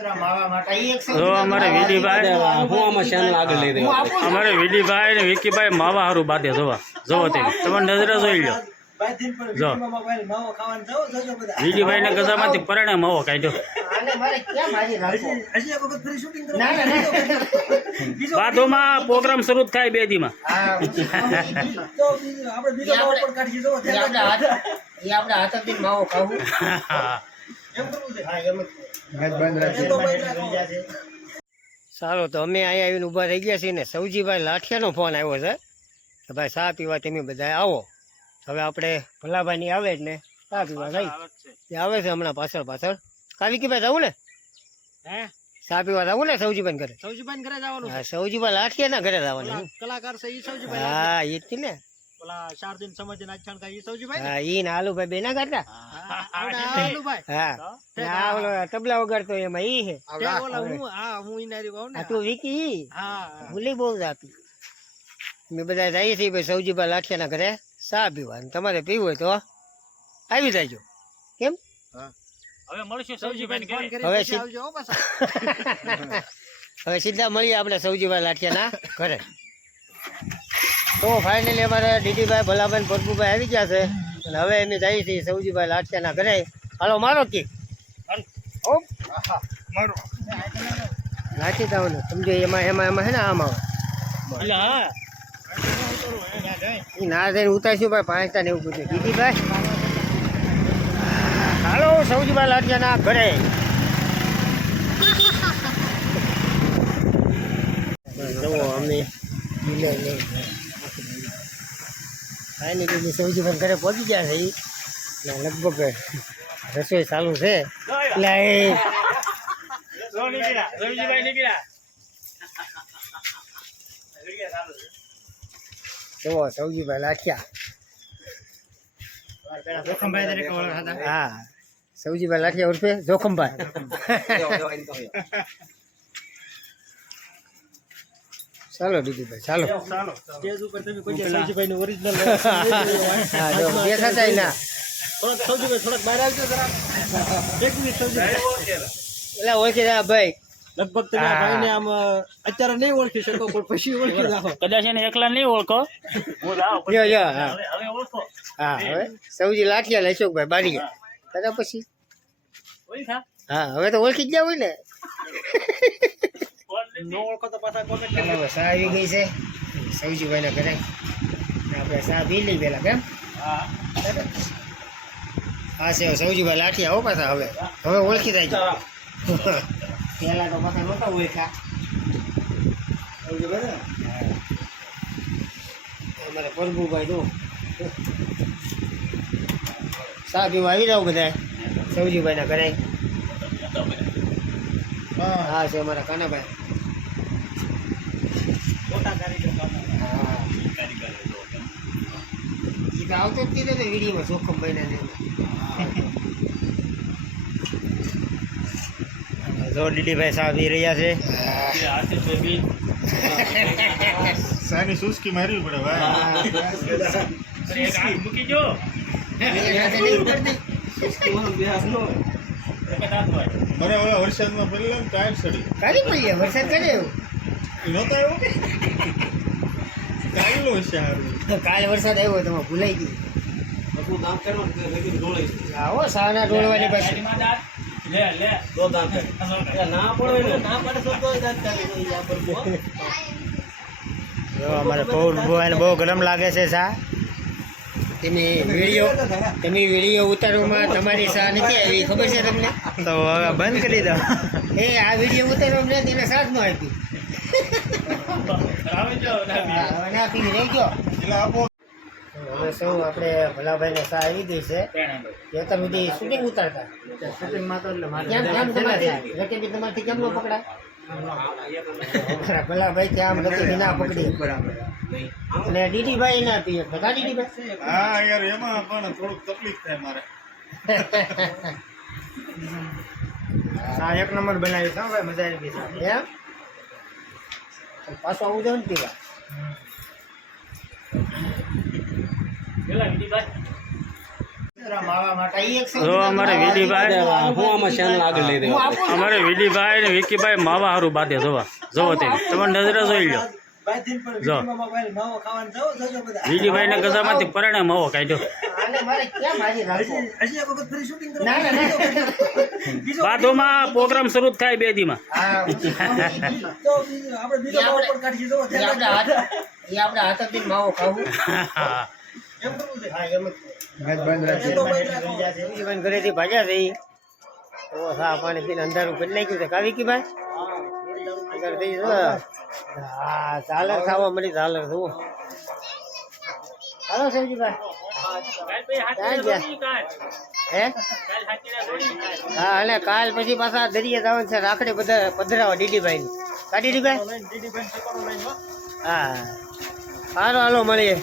જો અમારે વિડીભાઈ હું આમાં ચેનલ આગળ લઈ રહ્યો અમારે વિડીભાઈ ને વિકીભાઈ માવા હારું બાંધે જોવો તે તમે નજરે જોઈ લો જો વિડીભાઈ ને ગજામાંથી પરણે માવો કાઢ્યો બાજુમાં પ્રોગ્રામ શરૂ થાય 2 દીમાં ચાલો તો અમે અહીંયા આવીને ઊભા થઈ ગયા છીએ ને સૌજીભાઈ લાઠિયાનો ફોન આવ્યો છે કે ભાઈ ચા પીવા તમે બધા આવો. હવે આપણે ભલાભાઈની આવે એટલે ચા પીવા જઈ આવે છે હમણાં પાછળ કાવી કે ભાઈ જવું ને ચા પીવા જવું ને સૌજીભાઈ ઘરે જવાનું. હા સૌજીભાઈ લાઠિયા ના ઘરે જવાનું કલાકાર છે ઈ સૌજીભાઈ. હા ઈ જ ને ઓલા 4 દિન સમજ ના અક્ષણ કા ઈ સૌજીભાઈ. હા ઈ ને આલુભાઈ બેના કરતા. આલુભાઈ હા ના ઓલો તબલા વગાડતો એમાં ઈ છે. ઓલા હું ઈનારી વાવ ને તું વિકી. હા ભૂલી બહુ જાતી. મેં બધા જઈએ છીએ ભાઈ સૌજીભાઈ લાઠિયાના ઘરે ચા પીવા. તમારે પીવું હોય તો આવી જાયજો. કેમ હવે મળશું સૌજીભાઈ ઘરે. હવે સીધા મળીએ આપણે સૌજીભાઈ લાઠિયાના ઘરે. તો ફાઇનલી અમારા દીદીભાઈ ભલાભાઈ પ્રભુભાઈ આવી ગયા છે અને હવે અમે જઈએ છીએ સૌજીભાઈ લાઠિયાના ઘરે. હાલો મારો કી લાઠી જવાનું સમજો એમાં હે ને આમ આવે ના જઈને ઉતારશું ભાઈ 5 ને એવું પૂછ્યું દીદીભાઈ. હાલો સૌજીભાઈ લાઠિયાના ઘરે. જુઓ અમે ફાઇનલી સૌજીભાઈ ઘરે પહોંચી ગયા છે. લગભગ રસોઈ ચાલુ છે એટલે જુઓ સૌજીભાઈ લાઠિયા. હા સૌજીભાઈ લાઠિયા ઉર્ફે જોખમભાઈ. ચાલો દીદીભાઈ ચાલો સ્ટેજ ઉપર તમે કોઈ સૌજીભાઈ નું ઓરિજિનલ હા જો દેખાતા ના સૌજીભાઈ થોડાક બહાર આવજો જરા. એક મિનિટ સૌજીભાઈ એટલે ઓળખી રહ્યા ભાઈ. લગભગ તમે આ ભાઈને આમ અત્યારે નહીં ઓળખી શકો પણ પછી ઓળખી નાખો. કદાચ એને એકલા નહીં ઓળખો. હા હવે સૌજી લાઠિયા લઈશોકભાઈ બારી ગયા પછી. હા હવે તો ઓળખી જ ગયા હોય ને. નો ઓળખો તો પાછા કોમેન્ટ ચા આવી ગઈ છે સૌજીભાઈના ઘરે. આપણે ચા પી લઈ પેલા કેમ. હા છે સૌજીભાઈ લાઠિયા હો પાછા હવે ઓળખી જાય. પેલા તો પાછા નહોતા ઓળખ્યા. અમારે પ્રભુભાઈ તો ચા પીવા આવી જાવ બધા સૌજીભાઈના ઘરે. હા છે અમારા કાનાભાઈ. આવતો જ કીધો ને વિડીયોમાં જોખમભાઈ ને જો દીદીભાઈ સાહેબ આવી રહ્યા છે. સાની સુસ્કી મારવી પડે ભાઈ. મૂકી જો મને ઓલા વરસાદમાં પડેલા ને ટાયર સડી કાઢી પડીએ વરસાદ કરે નહોતો આવ્યો કાલનો હશે સારું. કાલે વરસાદ આવ્યો તમે ભૂલાઈ ગઈ. બધું દામ કરવાનું આવો સાના ઢોળવાની પાછી. અમારે પૌરભાઈને બહુ ગરમ લાગે છે ચા. તમે વિડીયો ઉતારવામાં તમારી ચા નથી આવી ખબર છે તમને. તો હવે બંધ કરી દો. આ વિડીયો ઉતારવામાં તેને સાથ ન આપી. ના પીવી રહી ગયો. હવે સૌ આપણે ભલાભાઈને ચા આવી ગઈ છે. અત્યાર સુધી શૂટિંગ ઉતારતા શૂટિંગમાં તો તમારાથી કેમ ન પકડાય. ભલાભાઈ કે આમ રકેબી ના પકડી અને દીદીભાઈ ના પીએ બધા દીદીભાઈ. હા યાર એમાં પણ થોડુંક તકલીફ થાય મારે. હા 1 નંબર બનાવી છે ભાઈ મજા આવી ગઈ છે. એમ પાછું આવું જાવ ને પીવા. જો અમારે વિડીભાઈ હું આમાં ચેનલ આગળ લઈ રહ્યો અમારે વિડીભાઈ ને વિકીભાઈ માવા હારું બાંધે જોવા જોવો તે તમારે નજરે જોઈ લો જો વિડીભાઈ ને ગજામાંથી પરણે માવો કાઢ્યો બાદોમાં પ્રોગ્રામ શરૂ થાય 2 દીમાં ઘરેથી ભાજ્યા છે ઈ. તો સા પાણી પીને અંધારું કરી નાખ્યું છે કાવી કી ભાઈ હા ઝાલર ખાવા મળી ઝાલર જુઓ હાલો સૌજીભાઈ ક્યાં ગયા હે હા અને કાલ પછી પાછા દરિયા જવાનું છે રાખડી પધરાવા ડીડીભાઈ ની કા ડીડીભાઈ હા હાલો હાલો મળીએ